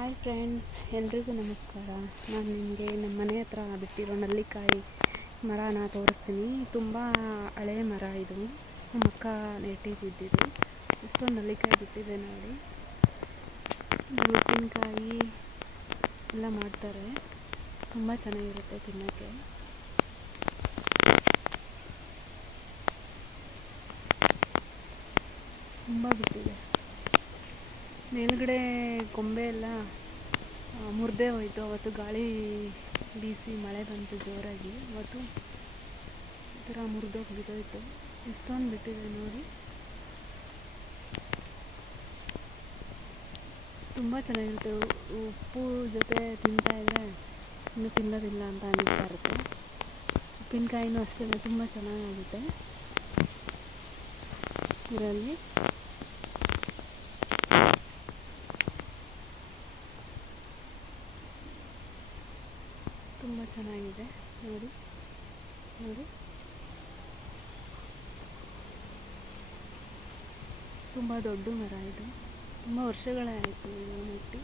Hi friends, ಎಲ್ರಿಗೂ ನಮಸ್ಕಾರ. ನಾನು ನಿಮಗೆ ನಮ್ಮ ಮನೆ ಹತ್ರ ಬಿಟ್ಟಿರೋ ನಲ್ಲಿಕಾಯಿ ಮರನ ತೋರಿಸ್ತೀನಿ. ತುಂಬ ಹಳೆಯ ಮರ ಇದು. ನಮ್ಮ ಅಕ್ಕ ನೆಟ್ಟಿದ್ದು. ಎಷ್ಟೊಂದು ನಲ್ಲಿಕಾಯಿ ಬಿಟ್ಟಿದೆ ನೋಡಿ. ಉಪ್ಪಿನಕಾಯಿ ಎಲ್ಲ ಮಾಡ್ತಾರೆ, ತುಂಬ ಚೆನ್ನಾಗಿರುತ್ತೆ ತಿನ್ನೋಕ್ಕೆ. ತುಂಬ ಬಿಟ್ಟಿದೆ. ಮೇಲ್ಗಡೆ ಕೊಂಬೆ ಎಲ್ಲ ಮುರಿದೇ ಹೋಯಿತು. ಅವತ್ತು ಗಾಳಿ ಬೀಸಿ ಮಳೆ ಬಂತು ಜೋರಾಗಿ. ಅವತ್ತು ಈ ಥರ ಮುರಿದೋಗಿ ಬಿದ್ದೋಯ್ತು. ಎಷ್ಟೊಂದು ಬಿಟ್ಟಿದೆ ನೋಡಿ. ತುಂಬ ಚೆನ್ನಾಗಿರುತ್ತೆ. ಉಪ್ಪು ಜೊತೆ ತಿಂತಾಯಿದ್ರೆ ಇನ್ನೂ ತಿನ್ನೋದಿಲ್ಲ ಅಂತ ಅನ್ನಿಸ್ತಾ ಇರುತ್ತೆ. ಉಪ್ಪಿನಕಾಯಿನೂ ಅಷ್ಟೇ, ತುಂಬ ಚೆನ್ನಾಗಾಗುತ್ತೆ ಇದರಲ್ಲಿ. ತುಂಬ ಚೆನ್ನಾಗಿದೆ ನೋಡಿ. ತುಂಬ ದೊಡ್ಡ ಮರ ಇದು. ತುಂಬ ವರ್ಷಗಳೇ ಆಯಿತು ಇದು ನೆಟ್ಟು.